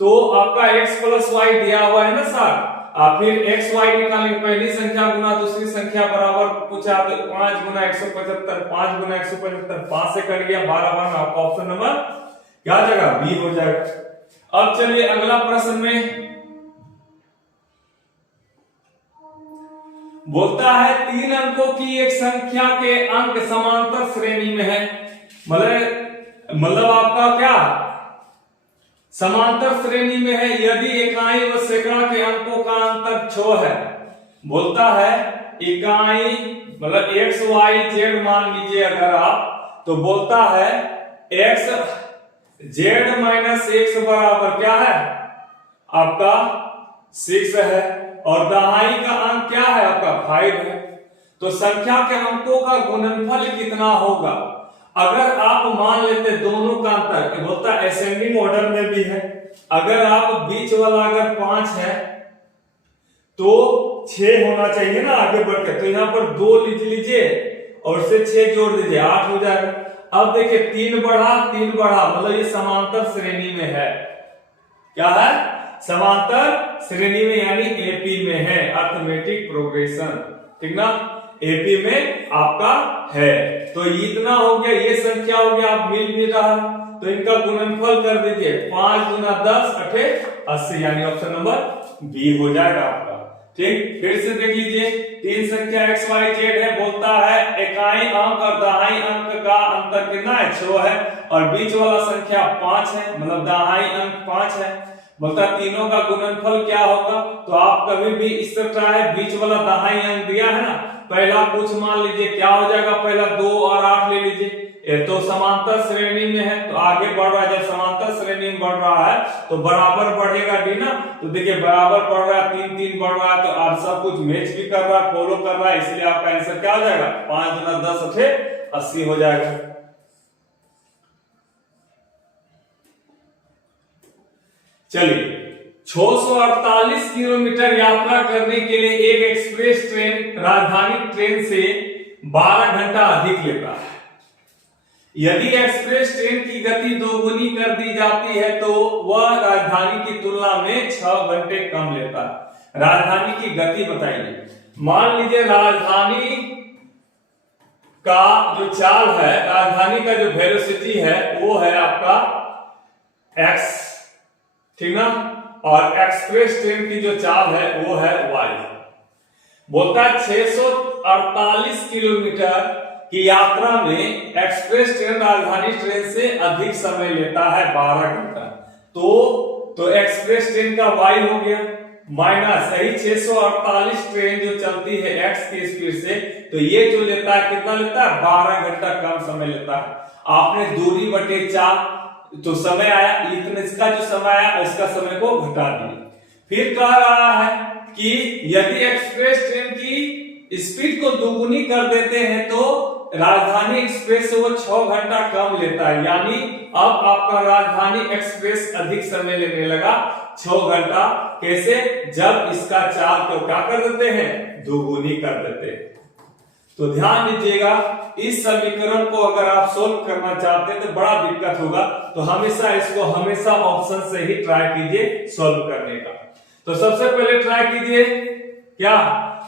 तो आपका x प्लस वाई दिया हुआ है ना सर, फिर xy निकालेंगे, पहली संख्या गुना दूसरी संख्या बराबर पूछा तो 5 गुना 175, 5 गुना 175, 5 से कट गया 12 बार, आपका ऑप्शन नंबर क्या आ जाएगा बी हो जाएगा। अब चलिए अगला प्रश्न में बोलता है 3 अंकों की एक संख्या के अंक समांतर श्रेणी में है, मतलब आपका क्या समांतर श्रेणी में है, यदि इकाई व सैकड़ा के अंकों का अंतर 6 है। बोलता है इकाई मतलब x y z मान लीजिए अगर आप, तो बोलता है x z माइनस x बराबर क्या है आपका 6 है और दहाई का अंक क्या है आपका 5 है। तो संख्या के अंकों का गुणनफल कितना होगा? अगर आप मान लेते दोनों का अंतर, बोलता है असेंडिंग ऑर्डर में भी है, अगर आप बीच वाला अगर 5 है तो 6 होना चाहिए ना आगे बढ़ के, तो यहां पर 2 लिख लीजिए और से 6 जोड़ दीजिए 8 हो जाएगा। अब देखिए 3 बढ़ा मतलब ये समांतर श्रेणी में है। क्या है? समांतर श्रेणी में यानी एपी में है, अर्थमेटिक प्रोग्रेशन, ठीक ना, एपी में आपका है। तो इतना हो गया, ये संख्या हो गया, आप मिल भी रहा, तो इनका गुणनफल कर दीजिए 5 गुना 10 8 80, यानी ऑप्शन नंबर बी हो जाएगा आपका। ठीक, फिर से देख लीजिए, तीन संख्या x y z है, बोलता है इकाई अंक और दहाई अंक का अंतर कितना है 6 है और बीच वाला संख्या 5 है, मतलब दहाई अंक 5 है। बोलता तीनों का गुणनफल क्या होगा? तो आप कभी भी इस तरह है, बीच वाला दहाई अंक दिया है ना, पहला कुछ मान लीजिए क्या हो जाएगा, पहला 2 और 8 ले लीजिए, ये तो समांतर श्रेणी में है तो आगे बढ़ रहा है, जब समांतर श्रेणी में बढ़ रहा है तो बराबर बढ़ेगा डी ना, तो देखिए बराबर बढ़ रहा है, 3 3 बढ़ रहा है, तो आप सब कुछ मैच भी कर रहा है, फॉलो कर रहा है, इसलिए आपका आंसर क्या हो जाएगा 5 गुना 10 8 80 हो जाएगा। चलिए, 648 किलोमीटर यात्रा करने के लिए एक एक्सप्रेस ट्रेन राजधानी ट्रेन से 12 घंटा अधिक लेता है। यदि एक्सप्रेस ट्रेन की गति दोगुनी कर दी जाती है तो वह राजधानी की तुलना में 6 घंटे कम लेता है। राजधानी की गति बताइए। मान लीजिए राजधानी का जो चाल है, राजधानी का जो वेलोसिटी है वो है आपका x, ठीक ना, और एक्सप्रेस ट्रेन की जो चाल है वो है y। बोलता है 648 किलोमीटर की यात्रा में एक्सप्रेस ट्रेन राजधानी ट्रेन से अधिक समय लेता है 12 घंटा। तो एक्सप्रेस ट्रेन का y हो गया माइनस सही 648 ट्रेन जो चलती है x की स्पीड से, तो ये जो लेता है कितना लेता है 12 घंटा कम समय लेता है। आपने दूरी बटे 4 तो समय आया, इतने इसका जो समय आया इसका समय को घटा दिए। फिर कह रहा है कि यदि एक्सप्रेस ट्रेन की स्पीड को दोगुनी कर देते हैं तो राजधानी एक्सप्रेस से वो 6 घंटा कम लेता है, यानी अब आपका राजधानी एक्सप्रेस अधिक समय लेने लगा 6 घंटा। कैसे? जब इसका चाल को क्या कर देते हैं, दोगुनी कर देते हैं। तो ध्यान दीजिएगा, इस समीकरण को अगर आप सोल्व करना चाहते हैं तो बड़ा दिक्कत होगा, तो हमेशा ऑप्शन से ही ट्राई कीजिए सोल्व करने का। तो सबसे पहले ट्राई कीजिए क्या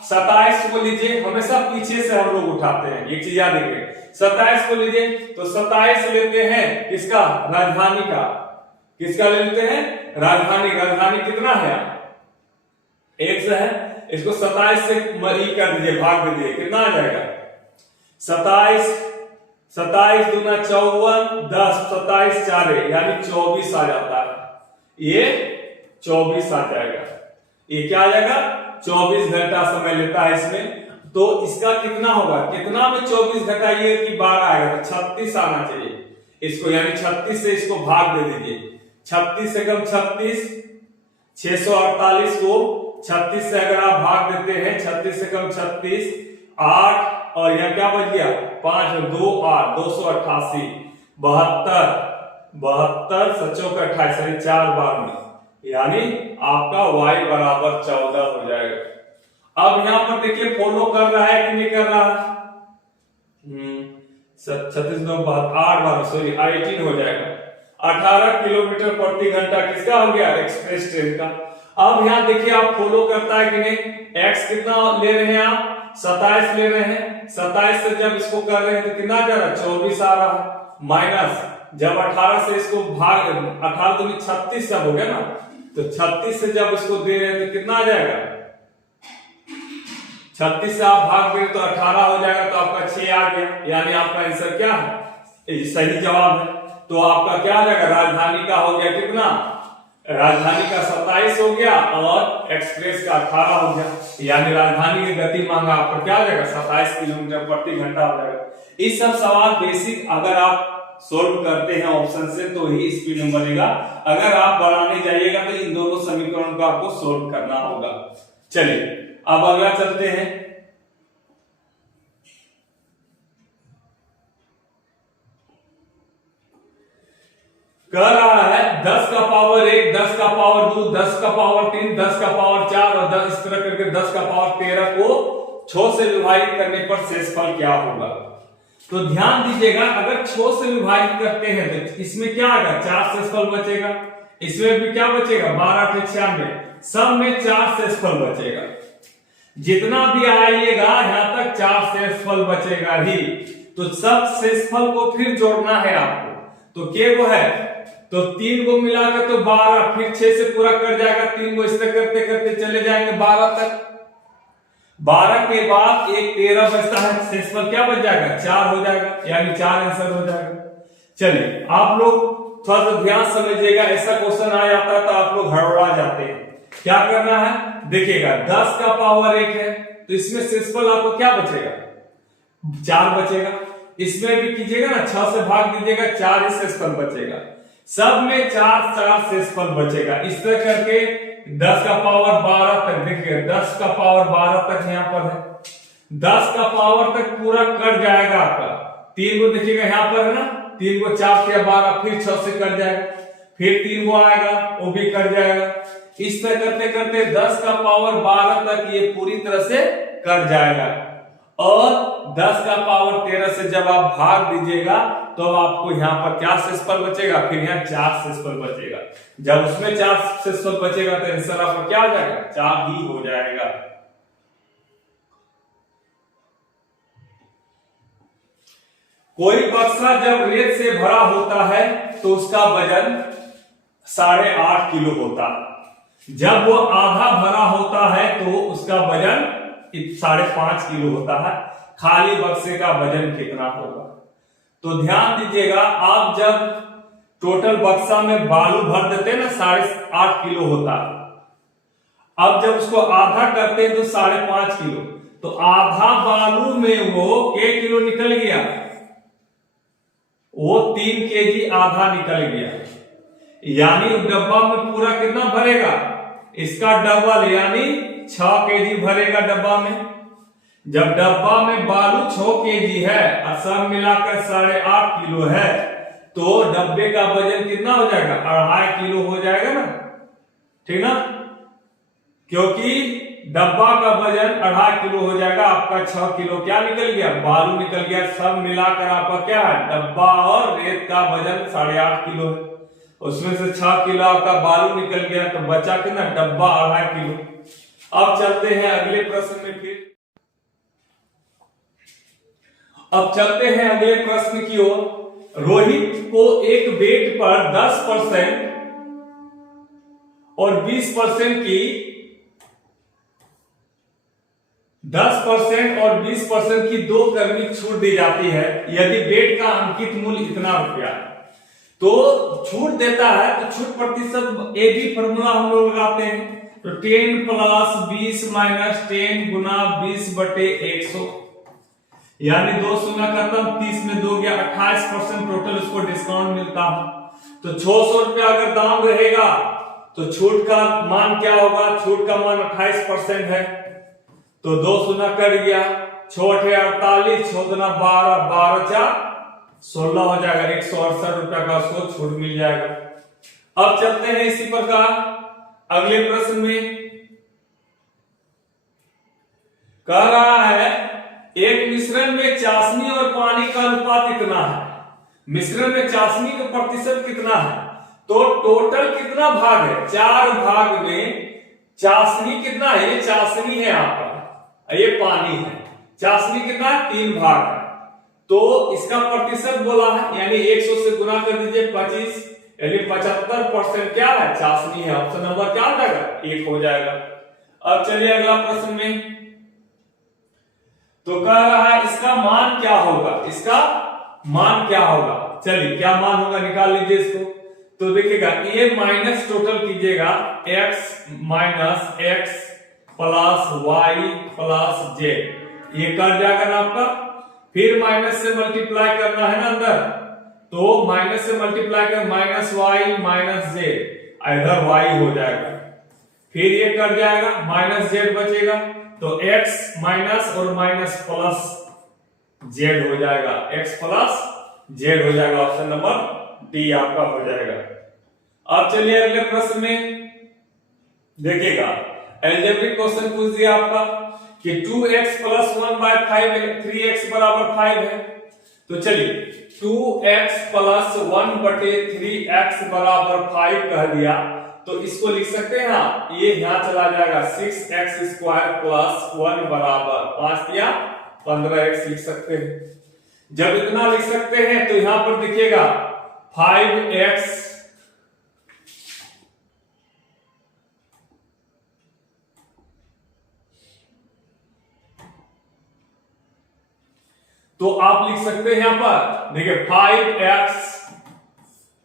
27 को लीजिए, हमेशा पीछे से हम लोग उठाते हैं, एक चीज याद रखिए। 27 को लीजिए तो 27 लेते हैं किसका, राजधानी का, किसका लेते हैं, राजधानी कितना है, x है, इसको 27 से मरी कर दीजिए, भाग दीजिए, कितना आ जाएगा 27 दूना 54 10 27 4 यानी 24 आ जाता है, ये 24 आ जाएगा। ये क्या आ जाएगा 24 घंटा समय लेता है इसमें। तो इसका कितना होगा, कितना में 24 घंटा, ये कि 12 आएगा तो 36 आना चाहिए इसको, यानी 36 से इसको भाग दे दीजिए। 36 से कम 36, 648 को 36 से अगर आप भाग देते हैं, 36 से कम 36 8 और यहाँ क्या बच गया 5 और 2 8 288 72 सचों का 28 4 बार में, यानी आपका y बराबर 14 हो जाएगा। अब यहां पर देखिए फॉलो कर रहा है कि नहीं कर रहा है, 36 8 बार सॉरी 18 हो जाएगा। 18 किलोमीटर प्रति घंटा किसका हो गया, एक्सप्रेस ट्रेन का। अब यहां देखिए आप फॉलो करता है कि नहीं, x कितना ले रहे हैं आप 27 ले रहे हैं, 27 से जब इसको कर रहे हैं तो कितना जा रहा है 24 आ रहा है, माइनस जब 18 से इसको भाग 18 दूनी 36 सब हो गया ना, तो 36 से जब इसको दे रहे हैं तो कितना आ जाएगा, 36 से आप भाग दें तो 18 हो जाएगा, तो आपका 6 आ गया, यानी आपका आंसर क्या है, सही जवाब है। तो आपका क्या आ जाएगा, राजधानी का हो गया कितना राजधानी का 27 हो गया और एक्सप्रेस का 18 हो गया, यानी राजधानी की गति मांगा आपको क्या हो जाएगा 27 किलोमीटर प्रति घंटा हो जाएगा। इस सब सवाल बेसिक अगर आप सोल्व करते हैं ऑप्शन से तो ही स्पीड में बनेगा, अगर आप बढ़ाने जाइएगा तो इन दोनों समीकरणों को आपको सोल्व करना होगा। चलिए अब अगला चलते हैं। कह रहा है 10 का पावर 1, 10 का पावर 2, 10 का पावर 3, 10 का पावर 4 और 10 इस तरह करके 10 का पावर 13 को 6 से विभाजित करने पर शेषफल क्या होगा। तो ध्यान दीजिएगा, अगर 6 से विभाजित करते हैं तो इसमें क्या आएगा 4 शेषफल बचेगा, इसमें भी क्या बचेगा 12 × 96, सब में 4 शेषफल बचेगा। जितना भी आइएगा यहां तक 4 शेषफल बचेगा ही, तो सब शेषफल को फिर जोड़ना है आपको। तो के वो है तो 3 को मिलाकर तो 12, फिर 6 से पूरा कर जाएगा, 3 को इस तरह करते करते चले जाएंगे 12 तक। 12 के बाद एक 13 बचता है, शेषफल क्या बच जाएगा 4 हो जाएगा, यानी 4 आंसर हो जाएगा। चलिए आप लोग थोड़ा सा ध्यान समझिएगा, ऐसा क्वेश्चन आ जाता है तो आप लोग हड़बड़ा जाते हैं। क्या करना है देखिएगा, 10 का पावर 1 है तो इसमें शेषफल आपको क्या बचेगा 4 बचेगा, इसमें भी कीजिएगा ना 6 से भाग दीजिएगा 4 ही शेषफल बचेगा, सब में 4 शेषफल बचेगा। इस तरह करके 10 का पावर 12 तक देखिए 10 का पावर 12 तक यहाँ पर है, 10 का पावर तक पूरा कट जाएगा आपका। 3 को देखिएगा यहाँ पर है ना, 3 को 4 से 12, फिर 6 से कट जाएगा, फिर 3 को आएगा वो भी कट जाएगा। इस तरह करते करते 10 का पावर 12 तक ये पूरी तरह से कट जाएगा, और 10 का पावर 13 से जब आप भाग दीजिएगा तो आपको यहाँ पर क्या शेषफल बचेगा, फिर यहाँ 4 शेषफल बचेगा। जब उसमें 4 शेषफल बचेगा तो आंसर आपका क्या हो जाएगा 4 ही हो जाएगा। कोई बक्सा जब रेत से भरा होता है तो उसका वजन 8.5 किलो होता है, जब वो आधा भरा होता है तो उसका वजन 5.5 किलो होता है। खाली बक्से का वजन कितना होगा। तो ध्यान दीजिएगा, आप जब टोटल बक्सा में बालू भर देते हैं ना 8.5 किलो होता है, अब जब उसको आधा करते हैं तो 5.5 किलो, तो आधा बालू में वो के किलो निकल गया, वो 3 केजी आधा निकल गया, यानी डब्बा में पूरा कितना भरेगा इसका डबल, यानी 6 केजी भरेगा डब्बा में। जब डब्बा में बालू 6 केजी है और सब मिलाकर 8.5 किलो है तो डब्बे का वजन कितना हो जाएगा 2.5 किलो हो जाएगा ना, ठीक ना, क्योंकि डब्बा का वजन 2.5 किलो हो जाएगा। आपका 6 किलो क्या निकल गया बालू निकल गया, सब मिलाकर आपका क्या है डब्बा और रेत का वजन 8.5 किलो है, उसमें से 6 किलो आपका बालू निकल गया तो बचा कितना डब्बा 2.5 किलो। अब चलते हैं अगले प्रश्न में, फिर अब चलते हैं अगले प्रश्न की ओर। रोहित को एक बेट पर 10% और 20% की 10% और 20% की 2 क्रमिक छूट दी जाती है यदि बेट का अंकित मूल्य इतना रुपया है। तो छूट देता है तो छूट प्रतिशत ए बी फॉर्मूला हम लोग लगाते हैं, तो 10 + 20 - 10 गुना 20/100, यानी 2 शून्य खत्म, 30 में 2 गया 28% टोटल उसको डिस्काउंट मिलता है। तो 600 रुपया अगर दाम रहेगा तो छूट का मान क्या होगा, छूट का मान 28% है, तो 2 शून्य कट गया, 6 × 48, 6 × 12, 12 × 4 16 हो जाएगा, 168 रुपया का उसको छूट मिल जाएगा। अब चलते हैं इसी प्रकार अगले प्रश्न में। कह रहा है एक मिश्रण में चाशनी और पानी का अनुपात कितना है, मिश्रण में चाशनी का प्रतिशत कितना है, तो टोटल कितना भाग है 4 भाग में चाशनी कितना है, ये चाशनी है आपका, ये पानी है, चाशनी कितना है 3 भाग है, तो इसका प्रतिशत बोला है, यानी 100 से गुना कर दीजिए 25, यानी 75% क्या है चाशनी है। ऑप्शन नंबर क्या हो जाएगा 1 हो जाएगा। अब चलिए अगला प्रश्न में, तो कह रहा है इसका मान क्या होगा, इसका मान क्या होगा, चलिए क्या मान होगा निकाल लीजिए इसको। तो देखिएगा ये माइनस टोटल कीजिएगा x minus x plus y plus z, ये कट जाएगा ना आपका। फिर माइनस से मल्टीप्लाई करना है ना अंदर, तो माइनस से मल्टीप्लाई कर माइनस y माइनस z, इधर y हो जाएगा। फिर ये कट जाएगा, माइनस z बचेगा, तो x माइनस और माइनस प्लस z हो जाएगा, x प्लस z हो जाएगा। ऑप्शन नंबर डी आपका हो जाएगा। अब चलिए अगले प्रश्न में देखिएगा, अलजेब्रिक क्वेश्चन पूछ दिया आपका कि 2x प्लस 1/5 है, 3x बराबर 5 है। तो चलिए 2x प्लस 1/3x बराबर 5 कह दिया, तो इसको लिख सकते हैं आप, ये यहां चला जाएगा 6x स्क्वायर प्लस 1 बराबर 5 या 15x लिख सकते हैं। जब इतना लिख सकते हैं तो यहां पर देखिएगा 5x तो आप लिख सकते हैं यहां पर देखिए 5x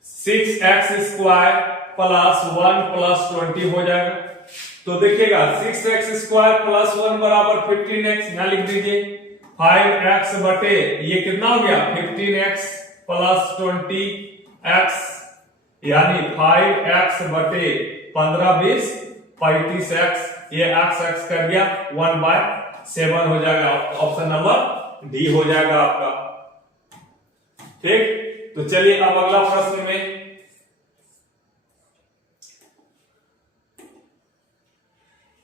6x square plus 1 plus 20 हो जाएगा। तो देखिएगा 6x स्क्वायर प्लस 1 बराबर 15x, यहां लिख दीजिए 5x बटे ये कितना हो गया 15x प्लस 20x, यानी 5x बटे 15 20 35x, ये x कर दिया 1/7 हो जाएगा। ऑप्शन नंबर डी हो जाएगा आपका। ठीक, तो चलिए अब अगला प्रश्न में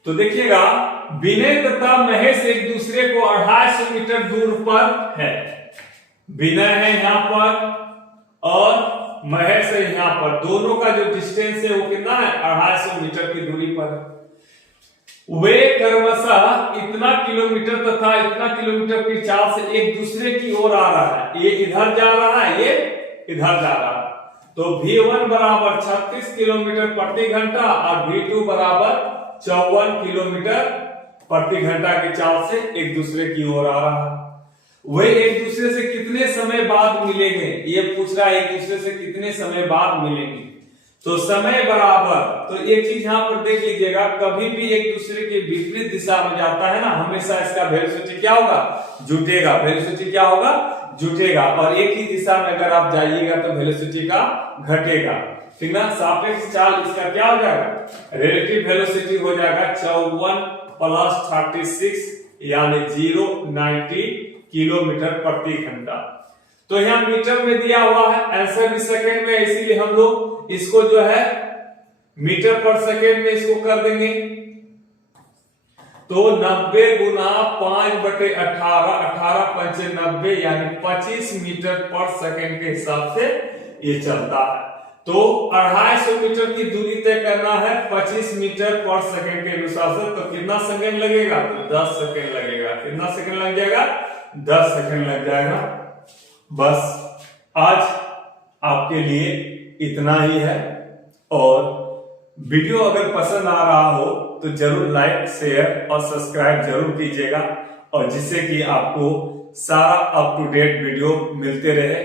तो देखिएगा विनय तथा महेश एक दूसरे को 250 मीटर दूर पर है। विनय है यहां पर और महेश है यहां पर, दोनों का जो डिस्टेंस है वो कितना है 250 मीटर की दूरी पर है। वे क्रमशः इतना किलोमीटर तथा इतना किलोमीटर की चाल से एक दूसरे की ओर आ रहा है, ये इधर जा रहा है, ये इधर जा रहा है। तो V1 बराबर 36 किलोमीटर प्रति घंटा और V2 बराबर 54 किलोमीटर प्रति घंटा की चाल से एक दूसरे की ओर आ रहा है। वे एक दूसरे से कितने समय बाद मिलेंगे, ये पूछ रहा है एक दूसरे से कितने समय बाद मिलेंगे। तो समय बराबर, तो एक चीज यहां पर देख लीजिएगा, कभी भी एक दूसरे के विपरीत दिशा में जाता है ना, हमेशा इसका वेलोसिटी क्या होगा जुटेगा, वेलोसिटी क्या होगा जुटेगा। और एक ही दिशा में अगर आप जाइएगा तो वेलोसिटी का घटेगा, ठीक ना। सापेक्ष चाल इसका क्या हो जाएगा, रिलेटिव वेलोसिटी हो जाएगा 54 प्लस 36 यानी 090 किलोमीटर प्रति घंटा। तो यहाँ मीटर में दिया हुआ है, आंसर भी सेकंड में, इसीलिए हम लोग इसको जो है मीटर पर सेकंड में इसको कर देंगे। तो 90 गुना 5/18, 18 पंचे 90 यानी 25 मीटर पर सेकंड के हिसाब से ये चलता है। तो 250 मीटर की दूरी तय करना है 25 मीटर पर सेकंड के अनुसार से, तो कितना सेकंड लगेगा, तो 10 सेकंड लगेगा। कितना सेकंड लग जाएगा, 10 सेकंड लग जाएगा। बस आज आपके लिए इतना ही है, और वीडियो अगर पसंद आ रहा हो तो जरूर लाइक शेयर और सब्सक्राइब जरूर कीजिएगा, और जिससे कि आपको सारा अप टू डेट वीडियो मिलते रहे।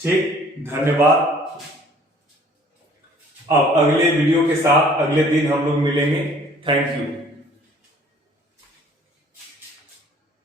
ठीक, धन्यवाद। अब अगले वीडियो के साथ अगले दिन हम लोग मिलेंगे। Thank you.